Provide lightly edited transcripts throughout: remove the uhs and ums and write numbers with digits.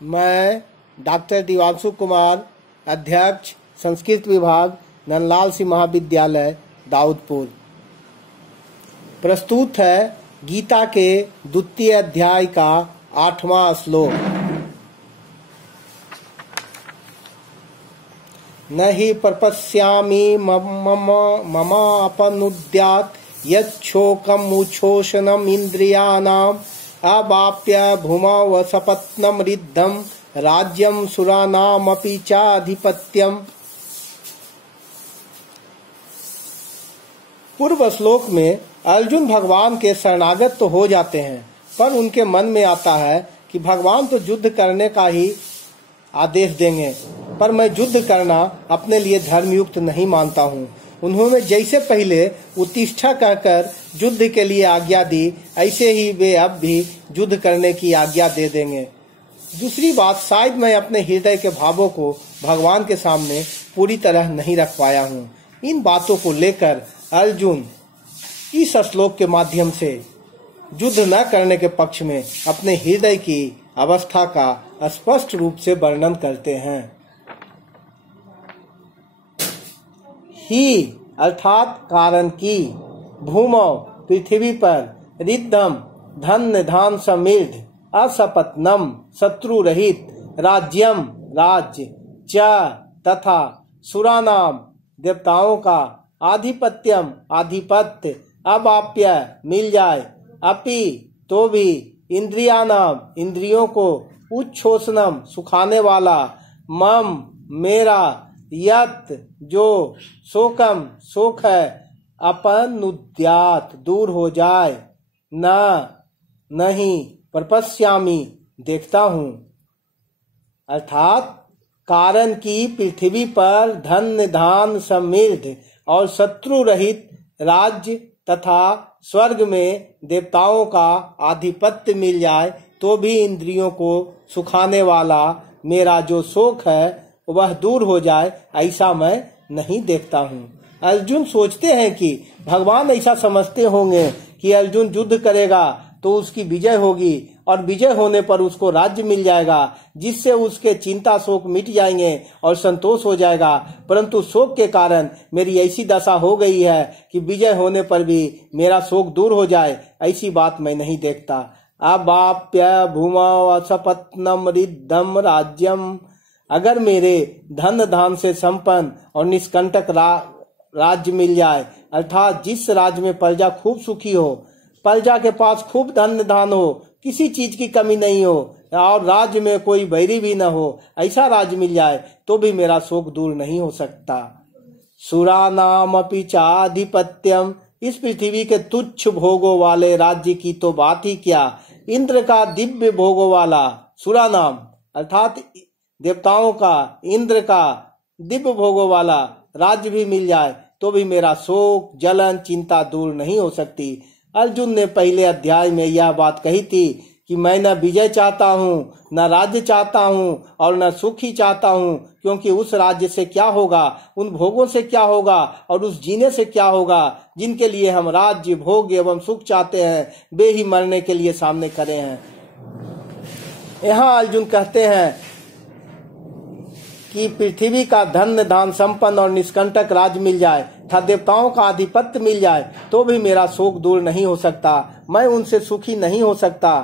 मैं डॉक्टर दिवांशु कुमार, अध्यक्ष संस्कृत विभाग, नंदलाल सिंह महाविद्यालय, दाऊदपुर। प्रस्तुत है गीता के द्वितीय अध्याय का 8वां श्लोक। न हि प्रपश्यामि ममापनुद्यात् यच्छोकम् उच्छोषणम् इन्द्रियाणाम् अवाप्य भूमौ सपत्नं रिद्धं राज्यं सुरानामपि चाधिपत्यम्। पूर्व श्लोक में अर्जुन भगवान के शरणागत तो हो जाते हैं, पर उनके मन में आता है कि भगवान तो युद्ध करने का ही आदेश देंगे, पर मैं युद्ध करना अपने लिए धर्मयुक्त नहीं मानता हूँ। उन्होंने जैसे पहले उत्तिष्ठा कहकर युद्ध के लिए आज्ञा दी, ऐसे ही वे अब भी युद्ध करने की आज्ञा दे देंगे। दूसरी बात, शायद मैं अपने हृदय के भावों को भगवान के सामने पूरी तरह नहीं रख पाया हूँ। इन बातों को लेकर अर्जुन इस श्लोक के माध्यम से युद्ध न करने के पक्ष में अपने हृदय की अवस्था का स्पष्ट रूप से वर्णन करते हैं। ही अर्थात कारण की, भूमौ पृथ्वी पर, रिद्धम धन धान समृद्ध, असपत्नम शत्रु रहित, राज्यम राज्य, च तथा, सुरानाम देवताओं का, आधिपत्यम आधिपत्य, अवाप्य मिल जाए, अपि तो भी, इंद्रियानाम इंद्रियों को, उच्छोषणम सुखाने वाला, मम मेरा, यत जो, शोकम शोक है, अपनुद्यात दूर हो जाए, न नहीं, प्रपश्यामि देखता हूँ। अर्थात कारण की पृथ्वी पर धन धान समृद्ध और शत्रु रहित राज्य तथा स्वर्ग में देवताओं का आधिपत्य मिल जाए तो भी इंद्रियों को सुखाने वाला मेरा जो शोक है वह दूर हो जाए, ऐसा मैं नहीं देखता हूँ। अर्जुन सोचते हैं कि भगवान ऐसा समझते होंगे कि अर्जुन युद्ध करेगा तो उसकी विजय होगी और विजय होने पर उसको राज्य मिल जाएगा, जिससे उसके चिंता शोक मिट जाएंगे और संतोष हो जाएगा। परंतु शोक के कारण मेरी ऐसी दशा हो गई है कि विजय होने पर भी मेरा शोक दूर हो जाए, ऐसी बात मैं नहीं देखता। अवाप्य भूमौ सपत्नम रिद्धम राज्यम, अगर मेरे धन धान से संपन्न और निष्कंटक राज्य मिल जाए, अर्थात जिस राज्य में प्रजा खूब सुखी हो, प्रजा के पास खूब धन धान हो, किसी चीज की कमी नहीं हो और राज्य में कोई बैरी भी न हो, ऐसा राज्य मिल जाए तो भी मेरा शोक दूर नहीं हो सकता। सुरानामपि चाधिपत्यम, इस पृथ्वी के तुच्छ भोगों वाले राज्य की तो बात ही क्या, इंद्र का दिव्य भोगों वाला, सुरानाम अर्थात देवताओं का, इंद्र का दिव्य भोगों वाला राज्य भी मिल जाए तो भी मेरा शोक जलन चिंता दूर नहीं हो सकती। अर्जुन ने पहले अध्याय में यह बात कही थी कि मैं न विजय चाहता हूँ, न राज्य चाहता हूँ और न सुख ही चाहता हूँ, क्योंकि उस राज्य से क्या होगा, उन भोगों से क्या होगा और उस जीने से क्या होगा जिनके लिए हम राज्य भोग एवं सुख चाहते हैं, वे ही मरने के लिए सामने खड़े हैं। यहाँ अर्जुन कहते हैं कि पृथ्वी का धन धान संपन्न और निष्कंटक राज्य मिल जाए तथा देवताओं का आधिपत्य मिल जाए तो भी मेरा शोक दूर नहीं हो सकता, मैं उनसे सुखी नहीं हो सकता।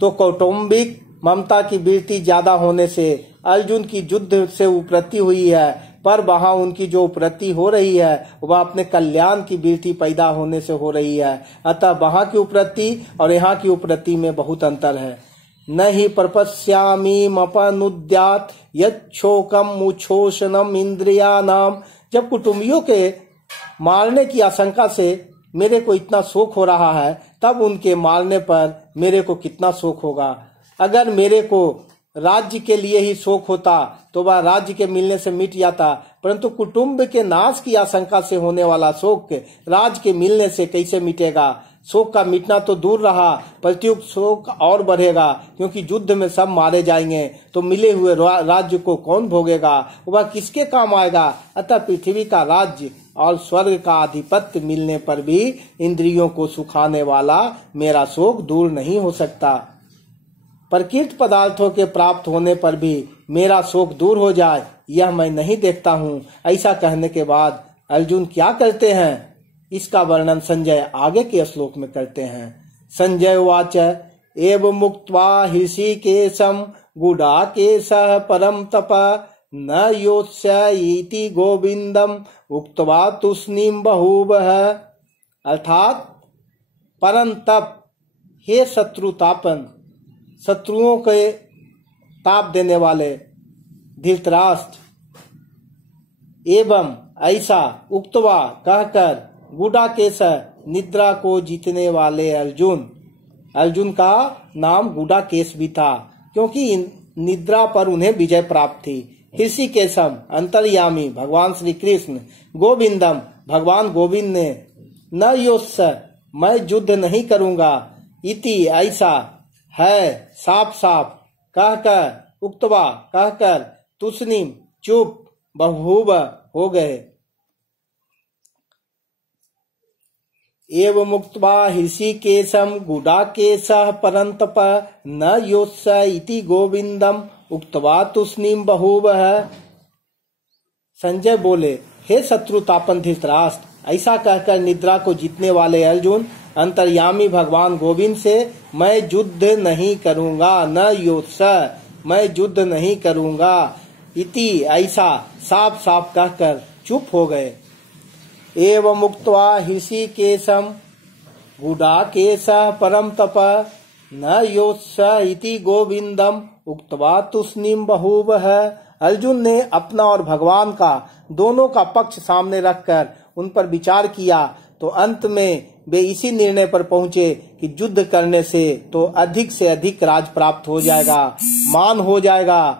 तो कौटुंबिक ममता की वृत्ति ज्यादा होने से अर्जुन की युद्ध से उपरति हुई है, पर वहां उनकी जो उपरति हो रही है वह अपने कल्याण की वृत्ति पैदा होने से हो रही है। अतः वहां की उपरति और यहाँ की उपरति में बहुत अंतर है। न हि प्रपश्यामि मपनुद्यात् यच्छोकम् उच्छोषणम् इंद्रियाणाम्, जब कुटुंबियों के मारने की आशंका से मेरे को इतना शोक हो रहा है, तब उनके मारने पर मेरे को कितना शोक होगा। अगर मेरे को राज्य के लिए ही शोक होता तो वह राज्य के मिलने से मिट जाता, परंतु कुटुंब के नाश की आशंका से होने वाला शोक राज्य के मिलने से कैसे मिटेगा। शोक का मिटना तो दूर रहा, प्रत्युक्त शोक और बढ़ेगा, क्योंकि युद्ध में सब मारे जाएंगे तो मिले हुए राज्य को कौन भोगेगा, वह किसके काम आएगा। अतः पृथ्वी का राज्य और स्वर्ग का आधिपत्य मिलने पर भी इंद्रियों को सुखाने वाला मेरा शोक दूर नहीं हो सकता। प्रकृत पदार्थों के प्राप्त होने पर भी मेरा शोक दूर हो जाए, यह मैं नहीं देखता हूँ। ऐसा कहने के बाद अर्जुन क्या करते हैं, इसका वर्णन संजय आगे के श्लोक में करते हैं। संजय उवाच एव मुक्त्वा हृषीकेशं गूढाकेशः परम तप न योत्स्य इति गोविंदम उक्त्वा तूष्णीं बभूवः। अर्थात परम तप, हे शत्रुतापन, शत्रुओं के ताप देने वाले धृतराष्ट्र, एवं ऐसा उक्तवा कहकर गुडाकेश निद्रा को जीतने वाले अर्जुन, अर्जुन का नाम गुडाकेश भी था क्योंकि निद्रा पर उन्हें विजय प्राप्त थी। ऋषिकेशम अंतर्यामी भगवान श्री कृष्ण, गोविंदम भगवान गोविंद ने, न योत्स्य मैं युद्ध नहीं करूंगा, इति ऐसा है साफ साफ कहकर, उक्तवा कहकर, तूष्णीम चुप, बभूव हो गए। एव मुक्त्वा हृषीकेशं गूढाकेशः परन्तप न योत्स्य इति गोविंदम उक्त्वा तूष्णीं बभूवः। संजय बोले, हे शत्रुतापन धृतराष्ट्र, ऐसा कहकर निद्रा को जीतने वाले अर्जुन अंतर्यामी भगवान गोविंद से मैं युद्ध नहीं करूंगा, न योत्स्य मैं युद्ध नहीं करूंगा, इति ऐसा साफ साफ कहकर चुप हो गए। एवं मुक्त्वा हृषीकेशं गूढाकेशः परम तप न योत्स्य इति गोविंदम उक्त्वा तूष्णीं बभूवः। अर्जुन ने अपना और भगवान का दोनों का पक्ष सामने रखकर उन पर विचार किया तो अंत में वे इसी निर्णय पर पहुंचे कि युद्ध करने से तो अधिक से अधिक राज प्राप्त हो जाएगा, मान हो जाएगा,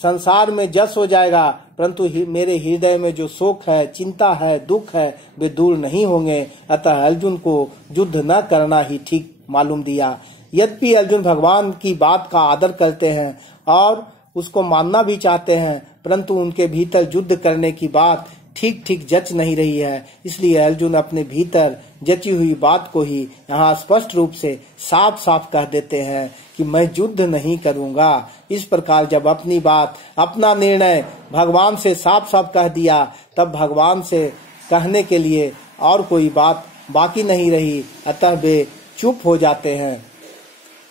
संसार में जस हो जाएगा, परंतु मेरे हृदय में जो शोक है, चिंता है, दुख है, वे दूर नहीं होंगे। अतः अर्जुन को युद्ध न करना ही ठीक मालूम दिया। यद्यपि अर्जुन भगवान की बात का आदर करते हैं और उसको मानना भी चाहते हैं, परंतु उनके भीतर युद्ध करने की बात ठीक ठीक जच नहीं रही है। इसलिए अर्जुन अपने भीतर जची हुई बात को ही यहाँ स्पष्ट रूप से साफ साफ कह देते हैं कि मैं युद्ध नहीं करूंगा। इस प्रकार जब अपनी बात, अपना निर्णय भगवान से साफ साफ कह दिया, तब भगवान से कहने के लिए और कोई बात बाकी नहीं रही, अतः वे चुप हो जाते हैं।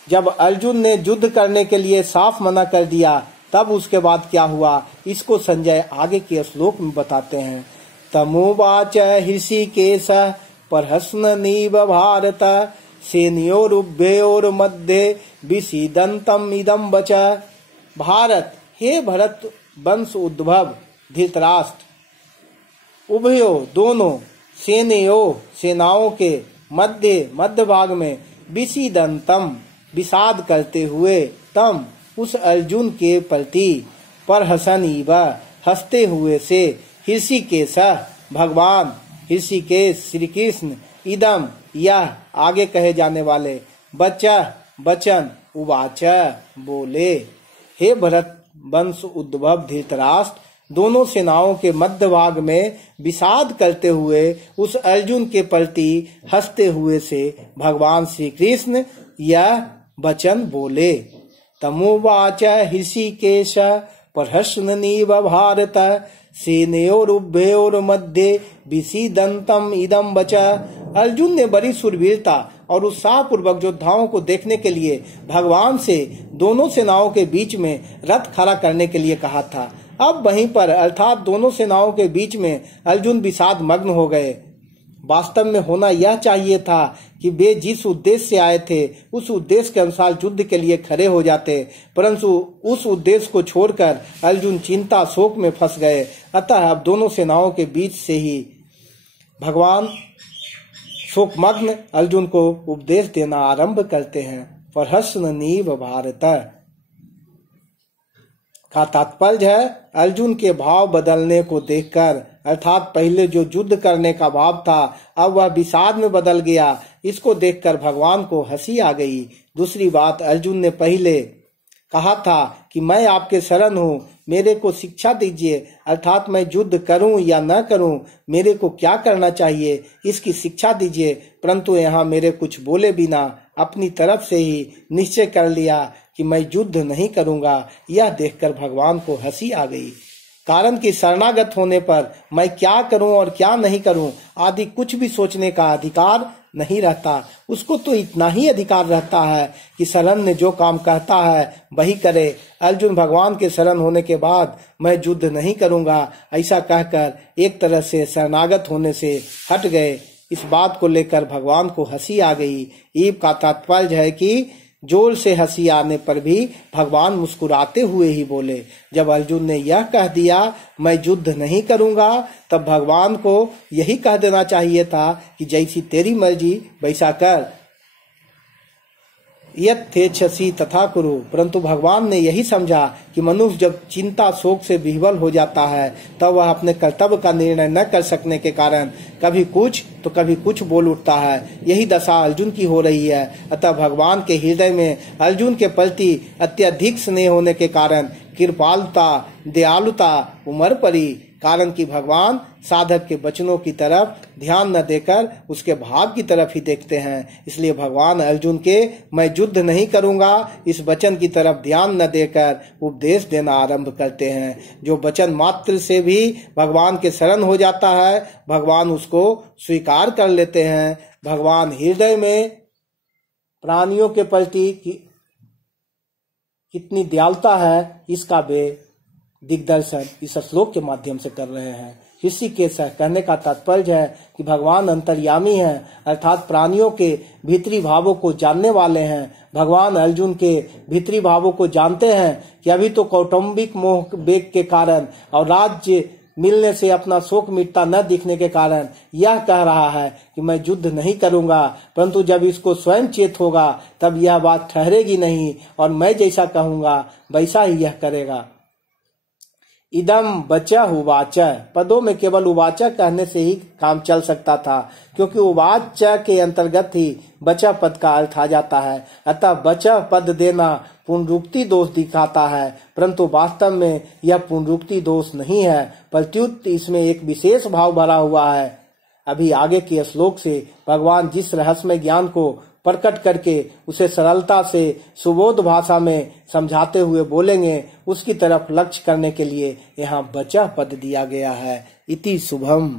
जब अर्जुन ने युद्ध करने के लिए साफ मना कर दिया, तब उसके बाद क्या हुआ, इसको संजय आगे के श्लोक में बताते हैं। तमुवाच हृषीकेश परहस्ननीव भारत सेनयोरुभयोर मध्ये विषीदन्तम् इदं वच। भारत, हे भरत वंश उद्भव धृतराष्ट्र, उभयो दोनों, सेनयो सेनाओं के, मध्य भाग में, विषीदन्तम् विषाद करते हुए, तम उस अर्जुन के प्रति, परहसनीव हंसते हुए से, हृषीकेश भगवान हृषिकेश श्री कृष्ण, इदम यह आगे कहे जाने वाले, वचन उवाच बोले, हे भरत वंश उद्भव धृतराष्ट्र, दोनों सेनाओं के मध्य भाग में विषाद करते हुए उस अर्जुन के प्रति हंसते हुए से भगवान श्री कृष्ण यह वचन बोले। तमुवाच हृषीकेश परहस्ननीव भारत सेनयोरुभयोर मध्ये विषीदन्तम् इदं वच। अर्जुन ने बड़ी शूरवीरता और उत्साह पूर्वक योद्धाओं को देखने के लिए भगवान से दोनों सेनाओं के बीच में रथ खड़ा करने के लिए कहा था। अब वहीं पर अर्थात दोनों सेनाओं के बीच में अर्जुन विषाद मग्न हो गए। वास्तव में होना यह चाहिए था कि वे जिस उद्देश्य से आए थे उस उद्देश्य के अनुसार युद्ध के लिए खड़े हो जाते, परंतु उस उद्देश्य को छोड़कर अर्जुन चिंता शोक में फंस गए। अतः अब दोनों सेनाओं के बीच से ही भगवान शोकमग्न अर्जुन को उपदेश देना आरंभ करते हैं। परहस्ननीव भारत का तात्पर्य है अर्जुन के भाव बदलने को देखकर, अर्थात पहले जो युद्ध करने का भाव था अब वह विषाद में बदल गया। इसको देखकर भगवान को हंसी आ गई। दूसरी बात, अर्जुन ने पहले कहा था कि मैं आपके शरण हूँ, मेरे को शिक्षा दीजिए, अर्थात मैं युद्ध करूं या न करूं, मेरे को क्या करना चाहिए इसकी शिक्षा दीजिए। परंतु यहाँ मेरे कुछ बोले बिना अपनी तरफ से ही निश्चय कर लिया कि मैं युद्ध नहीं करूंगा। यह देखकर भगवान को हंसी आ गई। कारण कि शरणागत होने पर मैं क्या करूं और क्या नहीं करूं आदि कुछ भी सोचने का अधिकार नहीं रहता। उसको तो इतना ही अधिकार रहता है कि शरण ने जो काम कहता है वही करे। अर्जुन भगवान के शरण होने के बाद मैं युद्ध नहीं करूंगा ऐसा कहकर एक तरह से शरणागत होने से हट गए। इस बात को लेकर भगवान को हंसी आ गई। ईब का तात्पर्य है कि जोर से हंसी आने पर भी भगवान मुस्कुराते हुए ही बोले। जब अर्जुन ने यह कह दिया मैं युद्ध नहीं करूंगा, तब भगवान को यही कह देना चाहिए था कि जैसी तेरी मर्जी वैसा कर, यथेच्छसि तथा कुरु। परंतु भगवान ने यही समझा कि मनुष्य जब चिंता शोक से विह्वल हो जाता है तब वह अपने कर्तव्य का निर्णय न कर सकने के कारण कभी कुछ तो कभी कुछ बोल उठता है। यही दशा अर्जुन की हो रही है। अतः भगवान के हृदय में अर्जुन के प्रति अत्यधिक स्नेह होने के कारण कृपालुता दयालुता उमड़ पड़ी। कारण कि भगवान साधक के वचनों की तरफ ध्यान न देकर उसके भाव की तरफ ही देखते हैं। इसलिए भगवान अर्जुन के मैं युद्ध नहीं करूंगा इस वचन की तरफ ध्यान न देकर उपदेश देना आरंभ करते हैं। जो वचन मात्र से भी भगवान के शरण हो जाता है भगवान उसको स्वीकार कर लेते हैं। भगवान हृदय में प्राणियों के प्रति कितनी दयालुता है इसका वे दिग्दर्शन इस श्लोक के माध्यम से कर रहे हैं। ऋषि के कहने का तात्पर्य है कि भगवान अंतर्यामी हैं, अर्थात प्राणियों के भीतरी भावों को जानने वाले हैं। भगवान अर्जुन के भीतरी भावों को जानते हैं कि अभी तो कौटुंबिक मोह वेग के कारण और राज्य मिलने से अपना शोक मिटता न दिखने के कारण यह कह रहा है कि मैं युद्ध नहीं करूंगा। परंतु जब इसको स्वयं चेत होगा तब यह बात ठहरेगी नहीं और मैं जैसा कहूंगा वैसा ही यह करेगा। इदम बचा उवाच पदों में केवल उवाच कहने से ही काम चल सकता था, क्योंकि उवाच के अंतर्गत ही बचा पद का अर्थ आ जाता है। अतः बचा पद देना पुनरुक्ति दोष दिखाता है, परंतु वास्तव में यह पुनरुक्ति दोष नहीं है, प्रत्युत इसमें एक विशेष भाव भरा हुआ है। अभी आगे के श्लोक से भगवान जिस रहस्यमय ज्ञान को प्रकट करके उसे सरलता से सुबोध भाषा में समझाते हुए बोलेंगे उसकी तरफ लक्ष्य करने के लिए यहाँ बचा पद दिया गया है। इति शुभम।